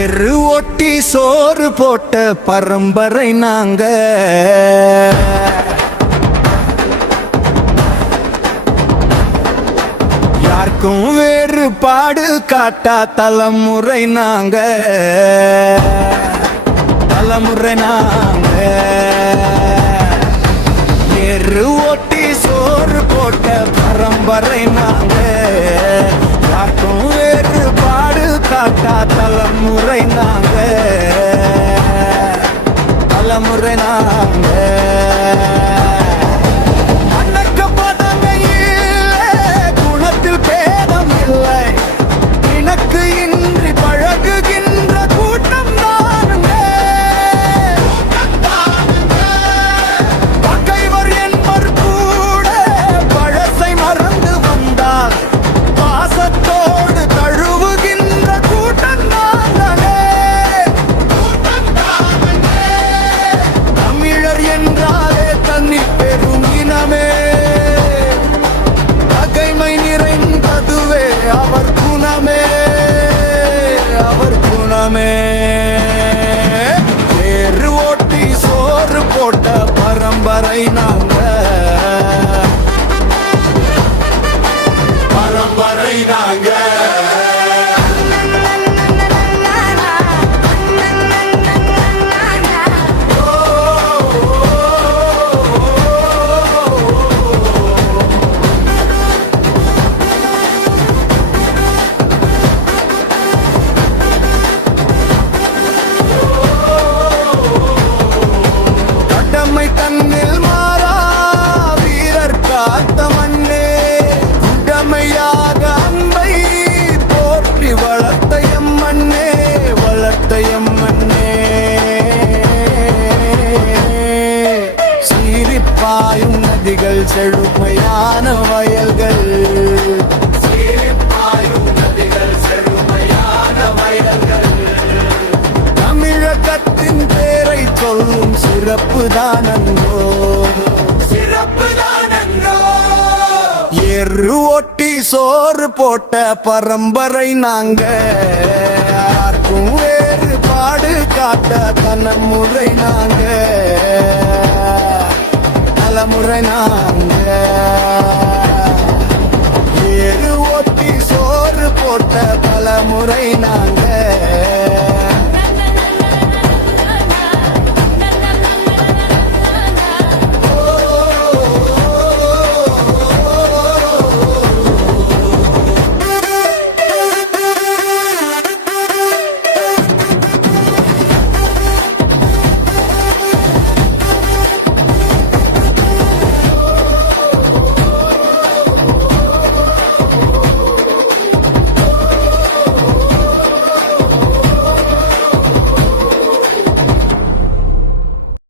எரு ஒட்டி சோறு போட்ட பரம்பரை நாங்க. யாருக்கும் வேறுபாடு காட்டா தலைமுறை நாங்க. தலைமுறை நாங்க. எரு ஒட்டி சோறு போட்ட பரம்பரை நாங்க. யாருக்கும் வேறுபாடு காட்டா தலைமுறை நாங்க. தலைமுறை நாங்க. ஏறு ஓட்டி சோறு போட்ட பரம்பரை நாங்க. பரம்பரை நாங்க. தன்னில் மாறா வீரர் காத்த மண்ணே. உடமையாக அன்பை போற்றி வளர்த்த எம்மண்ணே. வளர்த்த எம்மண்ணே. சீரிப்பாயும் நதிகள் செழுமையான வயல்கள். சீரிப்பாயும் நதிகள் செழுமையான வயல்கள். தமிழகத்தின் பேரை சொல்லும் சிறப்பு தானங்கோ. சிறப்பு தானங்கோ. எரு ஒட்டி சோறு போட்ட பரம்பரை நாங்க. யாருக்கும் வேறுபாடு காட்ட தலைமுறை நாங்க. தலைமுறை நாங்க. எரு ஒட்டி சோறு போட்ட தலைமுறை நாங்க.